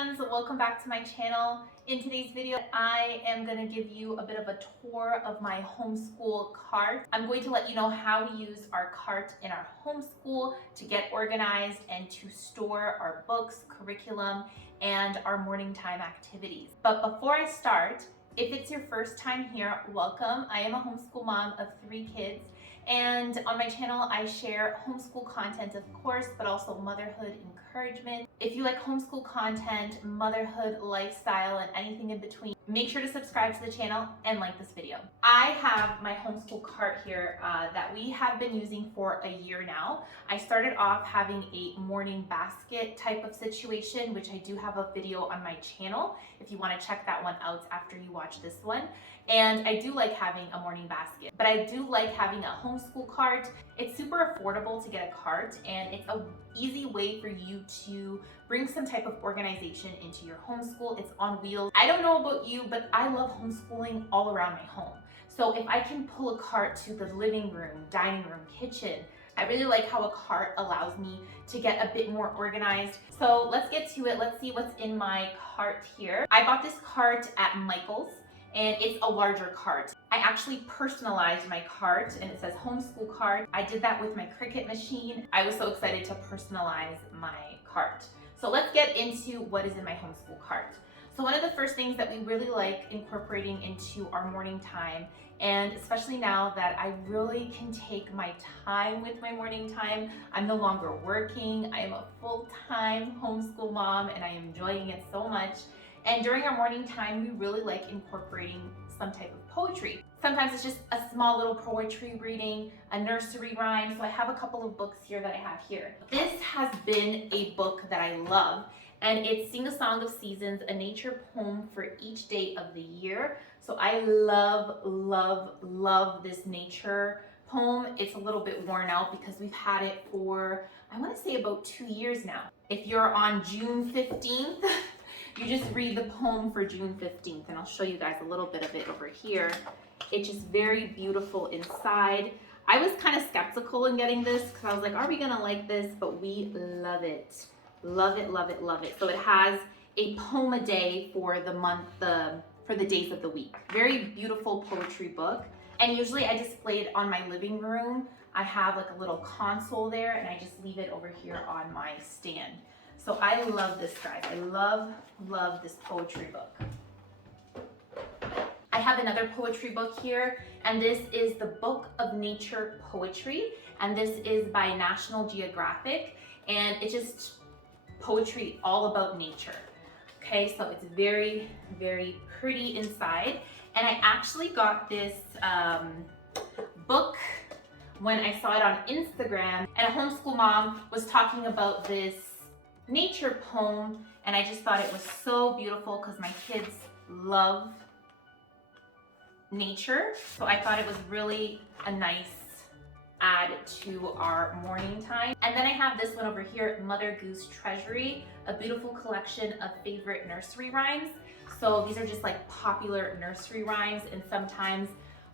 fans, welcome back to my channel. In today's video, I am going to give you a bit of a tour of my homeschool cart. I'm going to let you know how we use our cart in our homeschool to get organized and to store our books, curriculum, and our morning time activities. But before I start, if it's your first time here, welcome. I am a homeschool mom of 3 kids. And on my channel, I share homeschool content, of course, but also motherhood encouragement. If you like homeschool content, motherhood, lifestyle, and anything in between, make sure to subscribe to the channel and like this video. I have my homeschool cart here that we have been using for a year now. I started off having a morning basket type of situation, which I do have a video on my channel if you want to check that one out after you watch this one. And I do like having a morning basket, but I do like having a homeschool cart. It's super affordable to get a cart, and it's an easy way for you to bring some type of organization into your homeschool. It's on wheels. I don't know about you, but I love homeschooling all around my home. So if I can pull a cart to the living room, dining room, kitchen, I really like how a cart allows me to get a bit more organized. So let's get to it. Let's see what's in my cart here. I bought this cart at Michael's, and it's a larger cart. I actually personalized my cart, and it says homeschool cart. I did that with my Cricut machine. I was so excited to personalize my cart. So let's get into what is in my homeschool cart. So one of the first things that we really like incorporating into our morning time, and especially now that I really can take my time with my morning time, I'm no longer working, I am a full-time homeschool mom, and I am enjoying it so much. And during our morning time, we really like incorporating some type of poetry. Sometimes it's just a small little poetry reading, a nursery rhyme. So I have a couple of books here that I have here. This has been a book that I love, and it's Sing a Song of Seasons, a nature poem for each day of the year. So I love, love, love this nature poem. It's a little bit worn out because we've had it for, I want to say, about 2 years now. If you're on June 15th, you just read the poem for June 15th, and I'll show you guys a little bit of it over here. It's just very beautiful inside. I was kind of skeptical in getting this because I was like, are we gonna like this? But we love it. Love it, love it, love it. So it has a poem a day for the month, for the days of the week. Very beautiful poetry book. And usually I display it on my living room. I have like a little console there, and I just leave it over here on my stand. So I love this, guys. I love, love this poetry book. I have another poetry book here, and this is the Book of Nature Poetry, and this is by National Geographic, and it's just poetry all about nature. Okay, so it's very, very pretty inside, and I actually got this book when I saw it on Instagram, and a homeschool mom was talking about this nature poem, and I just thought it was so beautiful because my kids love nature. So I thought it was really a nice add to our morning time. And then I have this one over here, Mother Goose Treasury, a beautiful collection of favorite nursery rhymes. So these are just like popular nursery rhymes, and sometimes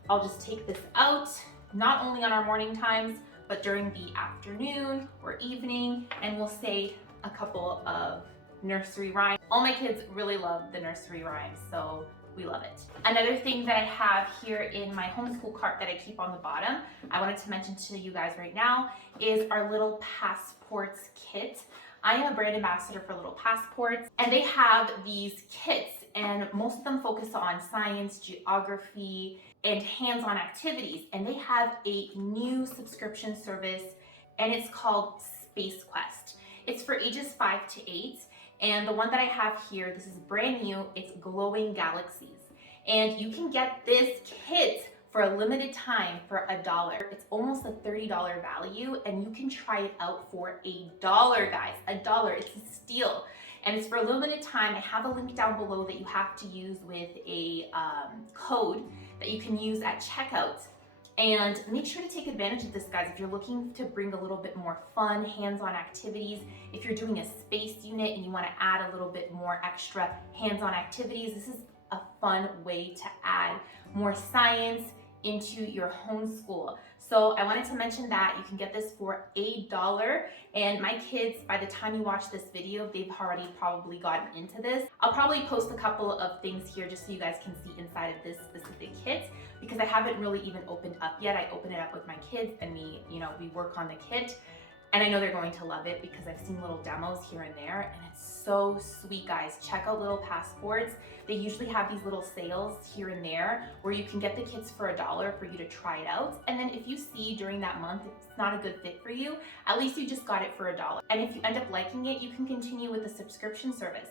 I'll just take this out, not only on our morning times, but during the afternoon or evening, and we'll say a couple of nursery rhymes. All my kids really love the nursery rhymes, so we love it. Another thing that I have here in my homeschool cart that I keep on the bottom, I wanted to mention to you guys right now, is our Little Passports kit. I am a brand ambassador for Little Passports, and they have these kits, and most of them focus on science, geography, and hands-on activities. And they have a new subscription service, and it's called Space Quest. It's for ages 5 to 8, and the one that I have here, this is brand new, it's Glowing Galaxies. And you can get this kit for a limited time for $1. It's almost a $30 value, and you can try it out for $1, guys. $1, it's a steal. And it's for a limited time. I have a link down below that you have to use with a code that you can use at checkout. And make sure to take advantage of this, guys, if you're looking to bring a little bit more fun, hands-on activities. If you're doing a space unit and you want to add a little bit more extra hands-on activities, this is a fun way to add more science into your homeschool. So I wanted to mention that you can get this for $1, and my kids, by the time you watch this video, they've already probably gotten into this. I'll probably post a couple of things here just so you guys can see inside of this specific kit, because I haven't really even opened up yet. I open it up with my kids and we work on the kit. And I know they're going to love it because I've seen little demos here and there, and it's so sweet, guys. Check out Little Passports. They usually have these little sales here and there where you can get the kits for $1 for you to try it out. And then if you see during that month it's not a good fit for you, at least you just got it for $1. And if you end up liking it, you can continue with the subscription service.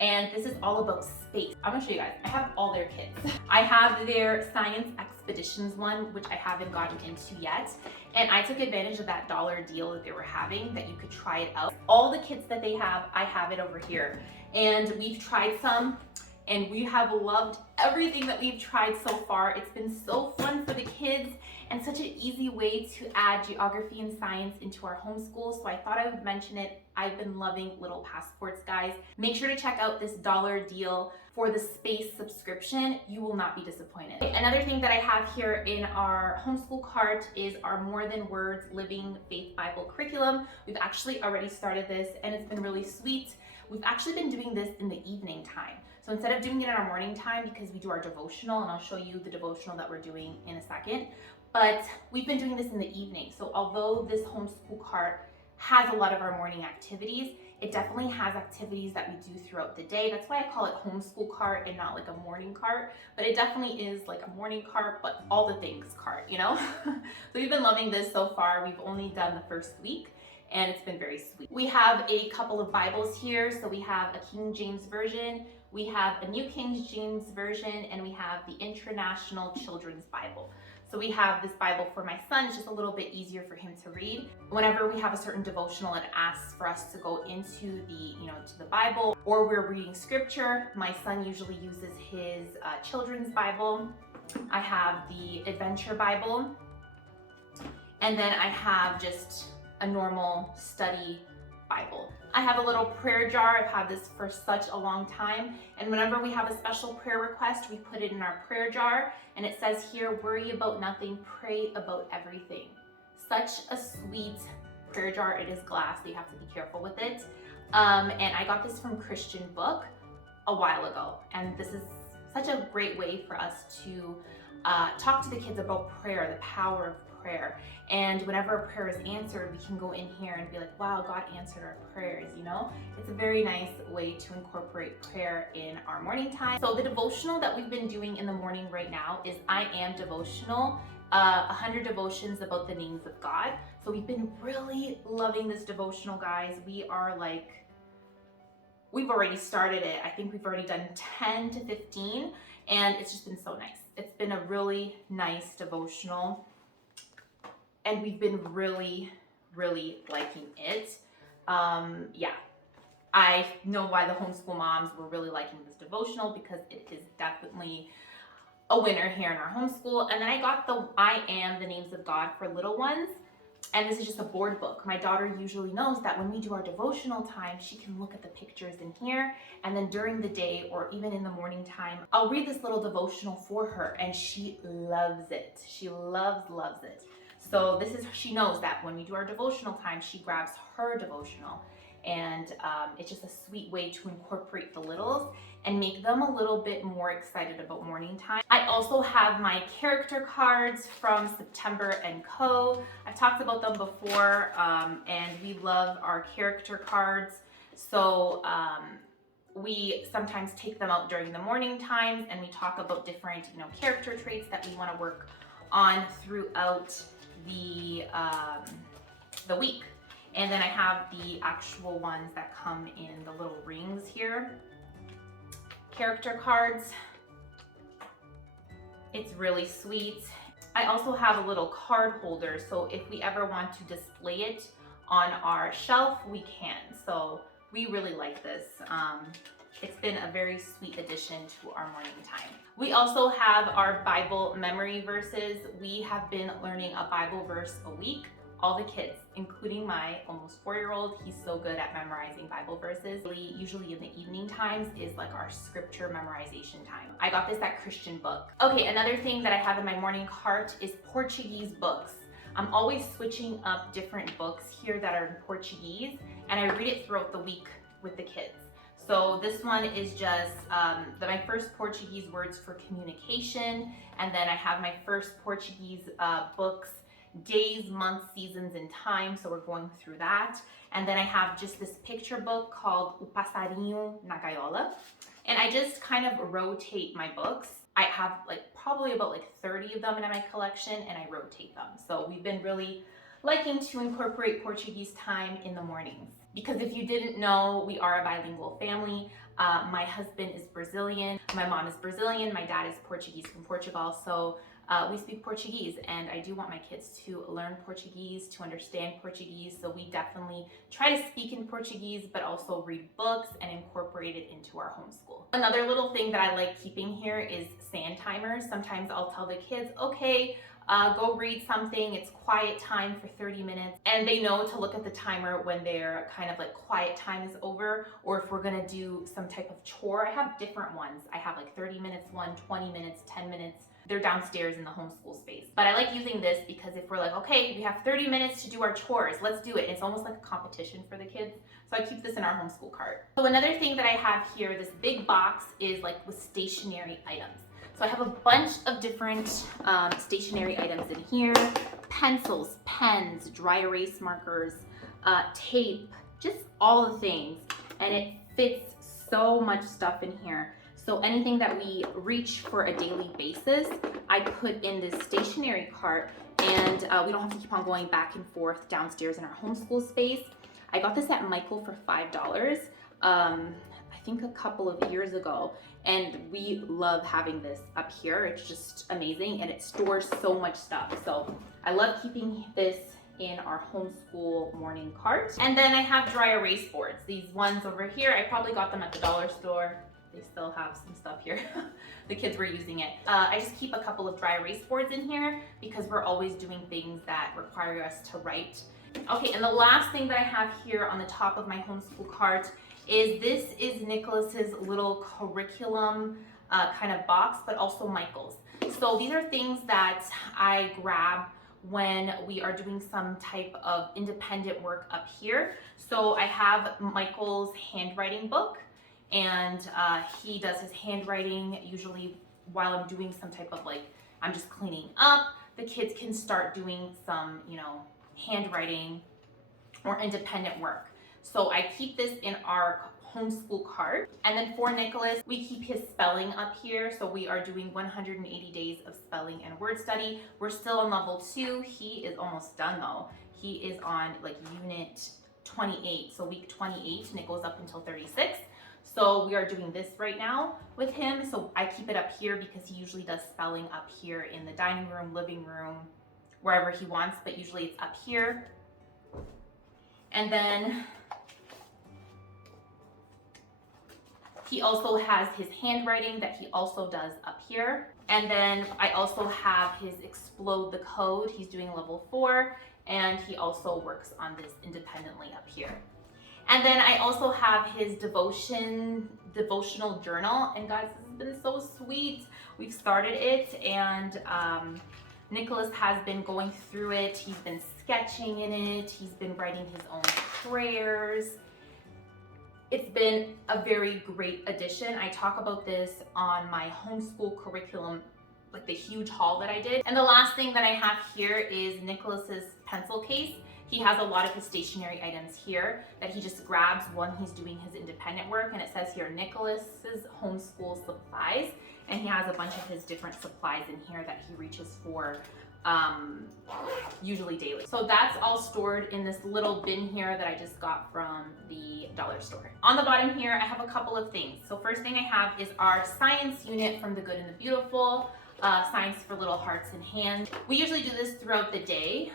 And this is all about space. I'm gonna show you guys. I have all their kits. I have their Science Expeditions one, which I haven't gotten into yet. And I took advantage of that $1 deal that they were having, that you could try it out. All the kits that they have, I have it over here. And we've tried some, and we have loved everything that we've tried so far. It's been so fun for the kids and such an easy way to add geography and science into our homeschool. So I thought I would mention it. I've been loving Little Passports, guys. Make sure to check out this $1 deal for the space subscription. You will not be disappointed. Another thing that I have here in our homeschool cart is our More Than Words Living Faith Bible curriculum. We've actually already started this and it's been really sweet. We've actually been doing this in the evening time. So instead of doing it in our morning time, because we do our devotional, and I'll show you the devotional that we're doing in a second, but we've been doing this in the evening. So although this homeschool cart has a lot of our morning activities, it definitely has activities that we do throughout the day. That's why I call it homeschool cart and not like a morning cart, but it definitely is like a morning cart, but all the things cart, you know? So we've been loving this so far. We've only done the first week and it's been very sweet. We have a couple of Bibles here. So we have a King James Version, we have a New King James Version, and we have the International Children's Bible. So we have this Bible for my son. It's just a little bit easier for him to read. Whenever we have a certain devotional, it asks for us to go into to the Bible, or we're reading scripture. My son usually uses his children's Bible. I have the Adventure Bible, and then I have just a normal study Bible. I have a little prayer jar. I've had this for such a long time, and whenever we have a special prayer request, we put it in our prayer jar, and it says here, worry about nothing, pray about everything. Such a sweet prayer jar. It is glass, so you have to be careful with it. And I got this from Christian Book a while ago, and this is such a great way for us to talk to the kids about prayer, the power of prayer. And whenever a prayer is answered, we can go in here and be like, wow, God answered our prayers, you know? It's a very nice way to incorporate prayer in our morning time. So the devotional that we've been doing in the morning right now is I Am Devotional, 100 devotions about the names of God. So we've been really loving this devotional, guys. We've already started it. I think we've already done 10 to 15, and it's just been so nice. It's been a really nice devotional, and we've been really, really liking it. Yeah, I know why the homeschool moms were really liking this devotional, because it is definitely a winner here in our homeschool. And then I got the I Am, the Names of God for little ones. And this is just a board book. My daughter usually knows that when we do our devotional time, she can look at the pictures in here. And then during the day, or even in the morning time, I'll read this little devotional for her, and she loves it. She loves it. So she knows that when we do our devotional time, she grabs her devotional. And it's just a sweet way to incorporate the littles and make them a little bit more excited about morning time. I also have my character cards from September & Co. I've talked about them before, and we love our character cards. So we sometimes take them out during the morning times, and we talk about different, character traits that we want to work on throughout the week. And then I have the actual ones that come in the little rings here. Character cards. It's really sweet. I also have a little card holder, so if we ever want to display it on our shelf, we can. So we really like this. It's been a very sweet addition to our morning time. We also have our Bible memory verses. We have been learning a Bible verse a week, all the kids, including my almost 4-year-old. He's so good at memorizing Bible verses. Usually in the evening times is like our scripture memorization time. I got this at Christian Book. Okay, another thing that I have in my morning cart is Portuguese books. I'm always switching up different books here that are in Portuguese, and I read it throughout the week with the kids. So this one is just my first Portuguese words for communication, and then I have my first Portuguese books, days, months, seasons, and time, so we're going through that. And then I have just this picture book called O Passarinho na Gaiola, and I just kind of rotate my books. I have probably about 30 of them in my collection, and I rotate them. So we've been really liking to incorporate Portuguese time in the mornings. Because if you didn't know, we are a bilingual family. My husband is Brazilian, my mom is Brazilian, my dad is Portuguese from Portugal, so we speak Portuguese, and I do want my kids to learn Portuguese, to understand Portuguese, so we definitely try to speak in Portuguese, but also read books and incorporate it into our homeschool. Another little thing that I like keeping here is sand timers. Sometimes I'll tell the kids, okay, go read something, it's quiet time for 30 minutes, and they know to look at the timer when their kind of quiet time is over, or if we're gonna do some type of chore. I have different ones. I have 30 minutes one, 20 minutes, 10 minutes. They're downstairs in the homeschool space. But I like using this because if we're okay, we have 30 minutes to do our chores, let's do it. It's almost like a competition for the kids. So I keep this in our homeschool cart. So another thing that I have here, this big box, is with stationery items. So I have a bunch of different stationery items in here: pencils, pens, dry erase markers, tape, just all the things. And it fits so much stuff in here. So anything that we reach for a daily basis, I put in this stationery cart, and we don't have to keep on going back and forth downstairs in our homeschool space. I got this at Michael for $5. I think a couple of years ago, and we love having this up here. It's just amazing, and it stores so much stuff. So I love keeping this in our homeschool morning cart. And then I have dry erase boards. These ones over here, I probably got them at the dollar store. They still have some stuff here. The kids were using it. I just keep a couple of dry erase boards in here because we're always doing things that require us to write. Okay, and the last thing that I have here on the top of my homeschool cart is Nicholas's little curriculum kind of box, but also Michael's. So these are things that I grab when we are doing some type of independent work up here. So I have Michael's handwriting book, and he does his handwriting usually while I'm doing some type of I'm just cleaning up. The kids can start doing some, handwriting or independent work. So I keep this in our homeschool cart. And then for Nicholas, we keep his spelling up here. So we are doing 180 days of spelling and word study. We're still on level 2. He is almost done though. He is on unit 28. So week 28, and it goes up until 36. So we are doing this right now with him. So I keep it up here because he usually does spelling up here in the dining room, living room, wherever he wants, but usually it's up here. And then he also has his handwriting that he also does up here. And then I also have his Explode the Code. He's doing level 4, and he also works on this independently up here. And then I also have his devotional journal. And guys, this has been so sweet. We've started it, and Nicholas has been going through it. He's been sketching in it. He's been writing his own prayers. It's been a very great addition. I talk about this on my homeschool curriculum, the huge haul that I did. And the last thing that I have here is Nicholas's pencil case. He has a lot of his stationery items here that he just grabs when he's doing his independent work. And it says here, Nicholas's homeschool supplies. And he has a bunch of his different supplies in here that he reaches for usually daily. So that's all stored in this little bin here that I just got from the dollar store. On the bottom here, I have a couple of things. So first thing I have is our science unit from The Good and the Beautiful, Science for Little Hearts and Hands. We usually do this throughout the day,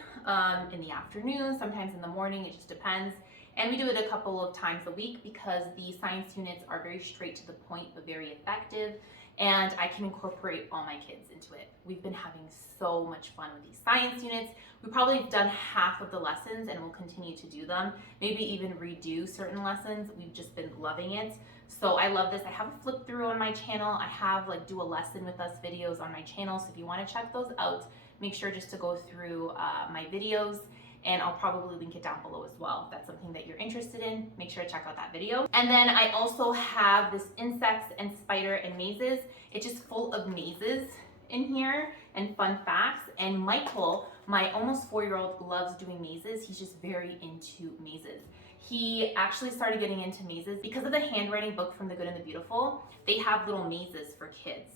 in the afternoon, sometimes in the morning, it just depends. And we do it a couple of times a week because the science units are very straight to the point but very effective, and I can incorporate all my kids into it. We've been having so much fun with these science units. We probably have done half of the lessons and we'll continue to do them, maybe even redo certain lessons. We've just been loving it. So I love this. I have a flip through on my channel. I have like do a lesson with us videos on my channel. So if you want to check those out, make sure just to go through my videos, and I'll probably link it down below as well. If that's something that you're interested in, make sure to check out that video. And then I also have this insects and spider and mazes. It's just full of mazes in here and fun facts. And Michael, my almost 4-year-old, loves doing mazes. He's just very into mazes. He actually started getting into mazes because of the handwriting book from The Good and the Beautiful. They have little mazes for kids.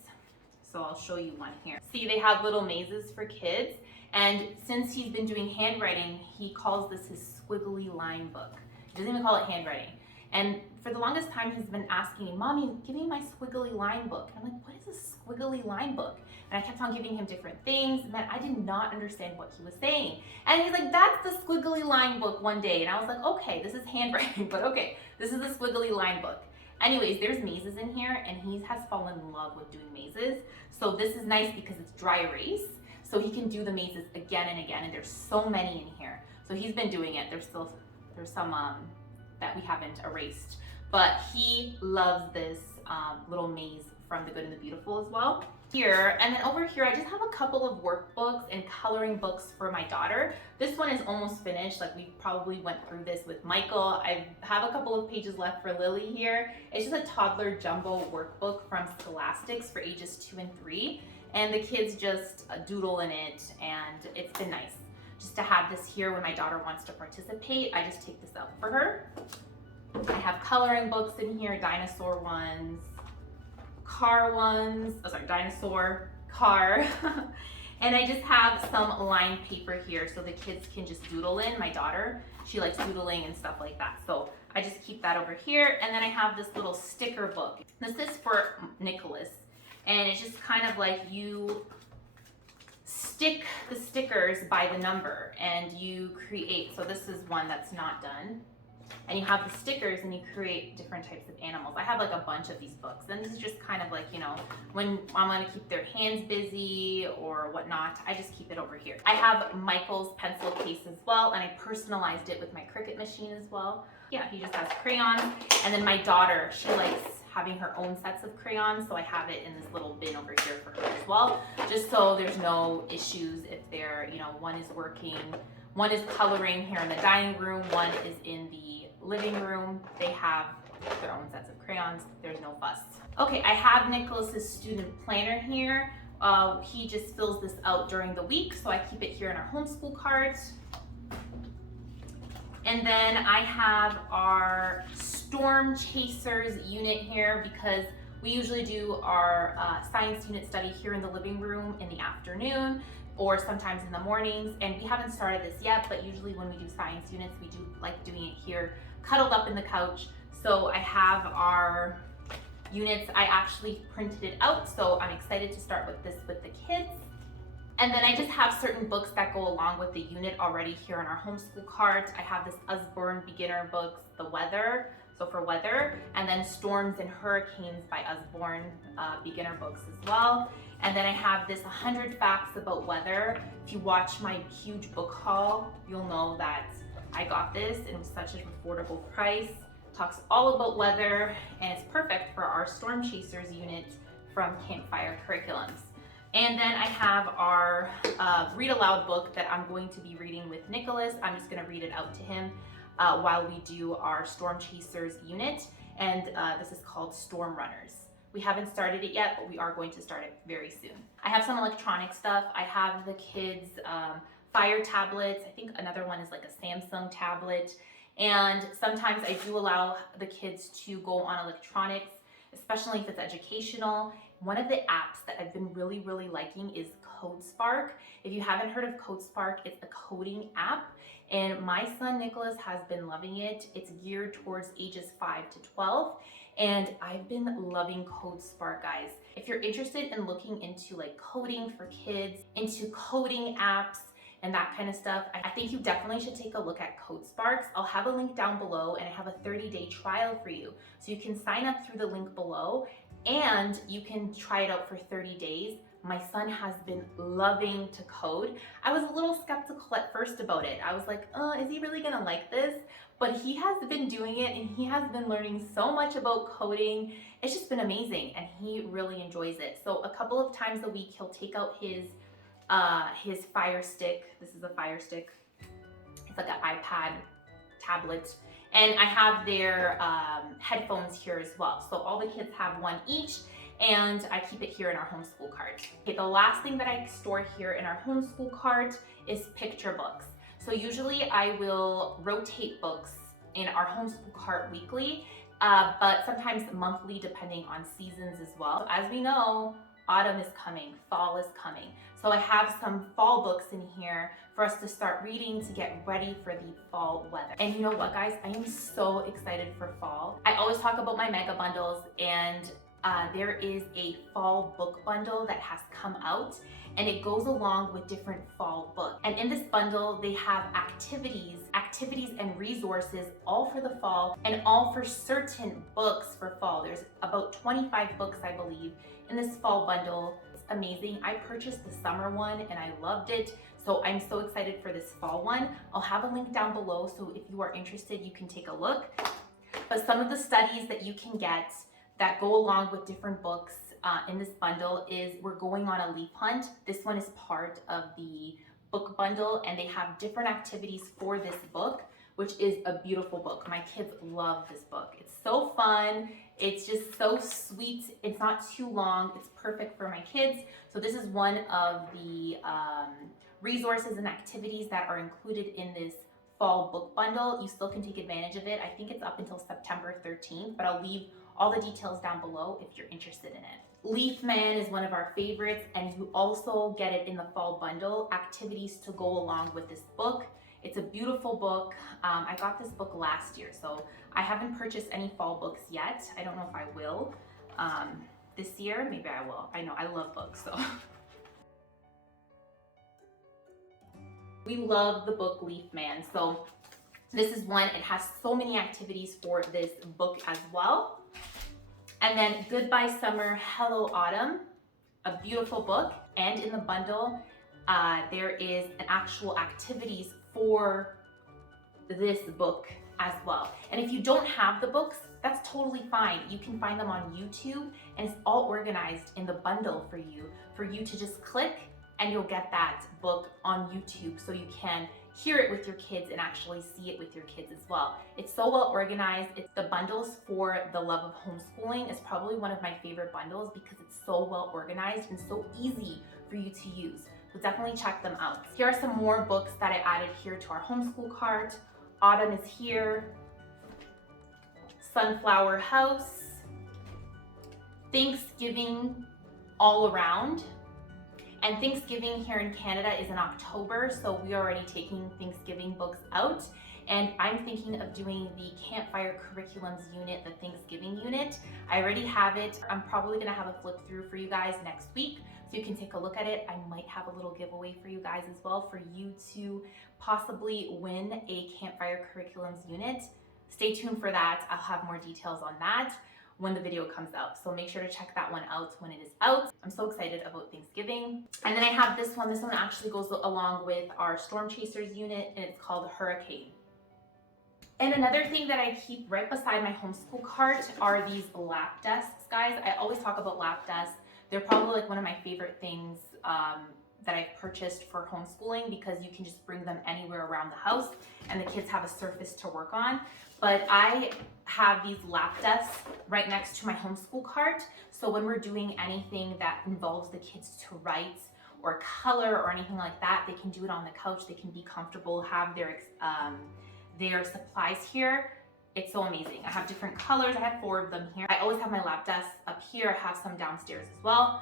So I'll show you one here. See, they have little mazes for kids. And since he's been doing handwriting, he calls this his squiggly line book. He doesn't even call it handwriting. And for the longest time, he's been asking me, Mommy, give me my squiggly line book. And I'm like, what is a squiggly line book? And I kept on giving him different things, and then I did not understand what he was saying. And he's like, that's the squiggly line book one day. And I was like, okay, this is handwriting, but okay, this is the squiggly line book. Anyways, there's mazes in here, and he has fallen in love with doing mazes. So this is nice because it's dry erase. So he can do the mazes again and again, and there's so many in here. So he's been doing it. There's some that we haven't erased, but he loves this little maze from The Good and the Beautiful as well. Here, and then over here, I just have a couple of workbooks and coloring books for my daughter. This one is almost finished. Like, we probably went through this with Michael. I have a couple of pages left for Lily here. It's just a toddler jumbo workbook from Scholastics for ages 2 and 3. And the kids just doodle in it, and it's been nice just to have this here when my daughter wants to participate. I just take this out for her. I have coloring books in here, dinosaur ones, car ones, dinosaur, car. And I just have some lined paper here so the kids can just doodle in. My daughter, she likes doodling and stuff like that. So I just keep that over here. And then I have this little sticker book. This is for Nicholas. And it's just kind of like you stick the stickers by the number and you create. So this is one that's not done. And you have the stickers and you create different types of animals. I have like a bunch of these books. And this is just kind of like, you know, when I'm gonna keep their hands busy or whatnot, I just keep it over here. I have Michael's pencil case as well, and I personalized it with my Cricut machine as well. Yeah, he just has crayons. And then my daughter, she likes having her own sets of crayons, so I have it in this little bin over here for her as well, just so there's no issues if they're, you know, one is working, one is coloring here in the dining room, one is in the living room. They have their own sets of crayons. There's no fuss. Okay, I have Nicholas's student planner here. He just fills this out during the week, so I keep it here in our homeschool cards. And then I have our Storm Chasers unit here because we usually do our science unit study here in the living room in the afternoon or sometimes in the mornings. And we haven't started this yet, but usually when we do science units, we do like doing it here, cuddled up in the couch. So I have our units. I actually printed it out, so I'm excited to start with this with the kids. And then I just have certain books that go along with the unit already here in our homeschool cards. I have this Usborne beginner books, The Weather, so for weather, and then Storms and Hurricanes by Usborne beginner books as well. And then I have this 100 Facts About Weather. If you watch my huge book haul, you'll know that I got this and it was such an affordable price. It talks all about weather, and it's perfect for our Storm Chasers unit from Campfire Curriculums. And then I have our ReadAloud book that I'm going to be reading with Nicholas. I'm just going to read it out to him while we do our Storm Chasers unit. And this is called Storm Runners. We haven't started it yet, but we are going to start it very soon. I have some electronic stuff. I have the kids' Fire tablets. I think another one is like a Samsung tablet. And sometimes I do allow the kids to go on electronics, especially if it's educational. One of the apps that I've been really liking is CodeSpark. If you haven't heard of CodeSpark, it's a coding app, and my son Nicholas has been loving it. It's geared towards ages 5 to 12, and I've been loving CodeSpark, guys. If you're interested in looking into like coding for kids, into coding apps, and that kind of stuff. I think you definitely should take a look at CodeSparks. I'll have a link down below, and I have a 30-day trial for you. So you can sign up through the link below and you can try it out for 30 days. My son has been loving to code. I was a little skeptical at first about it. I was like, is he really gonna like this? But he has been doing it and he has been learning so much about coding. It's just been amazing and he really enjoys it. So a couple of times a week, he'll take out his Fire Stick. This is a Fire Stick. It's like an iPad tablet. And I have their headphones here as well. So all the kids have one each, and I keep it here in our homeschool cart. Okay, the last thing that I store here in our homeschool cart is picture books. So usually I will rotate books in our homeschool cart weekly, but sometimes monthly depending on seasons as well. As we know, autumn is coming, fall is coming. So I have some fall books in here for us to start reading to get ready for the fall weather. And you know what, guys? I am so excited for fall. I always talk about my mega bundles, and there is a fall book bundle that has come out, and it goes along with different fall books. And in this bundle, they have activities and resources all for the fall and all for certain books for fall. There's about 25 books, I believe, in this fall bundle. It's amazing. I purchased the summer one and I loved it. So I'm so excited for this fall one. I'll have a link down below, so if you are interested, you can take a look. But some of the studies that you can get that go along with different books in this bundle is we're going on a leaf hunt. This one is part of the book bundle, and they have different activities for this book, which is a beautiful book. My kids love this book. It's so fun. It's just so sweet. It's not too long. It's perfect for my kids. So this is one of the resources and activities that are included in this fall book bundle. You still can take advantage of it. I think it's up until September 13th, but I'll leave all the details down below if you're interested in it. Leaf Man is one of our favorites, and you also get it in the fall bundle, activities to go along with this book. It's a beautiful book. I got this book last year, so I haven't purchased any fall books yet. I don't know if I will. This year, maybe I will. I know, I love books, so. We love the book Leaf Man. So this is one, it has so many activities for this book as well. And then Goodbye Summer, Hello Autumn, a beautiful book. And in the bundle, there is an actual activities for this book as well. And if you don't have the books, that's totally fine. You can find them on YouTube, and it's all organized in the bundle for you to just click, and you'll get that book on YouTube, so you can hear it with your kids and actually see it with your kids as well. It's so well organized. It's the bundles for the love of homeschooling is probably one of my favorite bundles because it's so well organized and so easy for you to use. So definitely check them out. Here are some more books that I added here to our homeschool cart. Autumn is here. Sunflower House. Thanksgiving All Around. And Thanksgiving here in Canada is in October, so we are already taking Thanksgiving books out. And I'm thinking of doing the Campfire Curriculums unit, the Thanksgiving unit. I already have it. I'm probably gonna have a flip through for you guys next week, so you can take a look at it. I might have a little giveaway for you guys as well, for you to possibly win a Campfire Curriculums unit. Stay tuned for that. I'll have more details on that when the video comes out. So make sure to check that one out when it is out. I'm so excited about Thanksgiving. And then I have this one. This one actually goes along with our Storm Chasers unit, and it's called Hurricane. And another thing that I keep right beside my homeschool cart are these lap desks, guys. I always talk about lap desks. They're probably like one of my favorite things that I've purchased for homeschooling, because you can just bring them anywhere around the house and the kids have a surface to work on. But I have these lap desks right next to my homeschool cart. So when we're doing anything that involves the kids to write or color or anything like that, they can do it on the couch. They can be comfortable, have their supplies here. It's so amazing. I have different colors. I have 4 of them here. I always have my lap desks up here. I have some downstairs as well.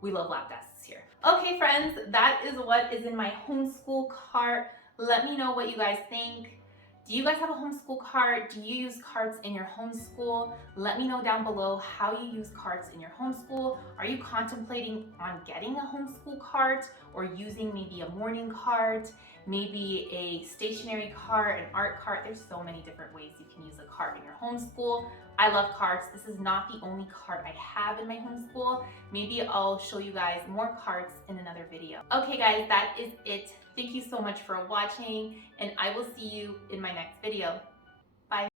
We love lap desks here. Okay, friends, that is what is in my homeschool cart. Let me know what you guys think. Do you guys have a homeschool cart? Do you use cards in your homeschool? Let me know down below how you use cards in your homeschool. Are you contemplating on getting a homeschool cart or using maybe a morning cart, maybe a stationary cart, an art cart? There's so many different ways you can use a cart in your homeschool. I love carts. This is not the only cart I have in my homeschool. Maybe I'll show you guys more carts in another video. Okay guys, that is it. Thank you so much for watching, and I will see you in my next video.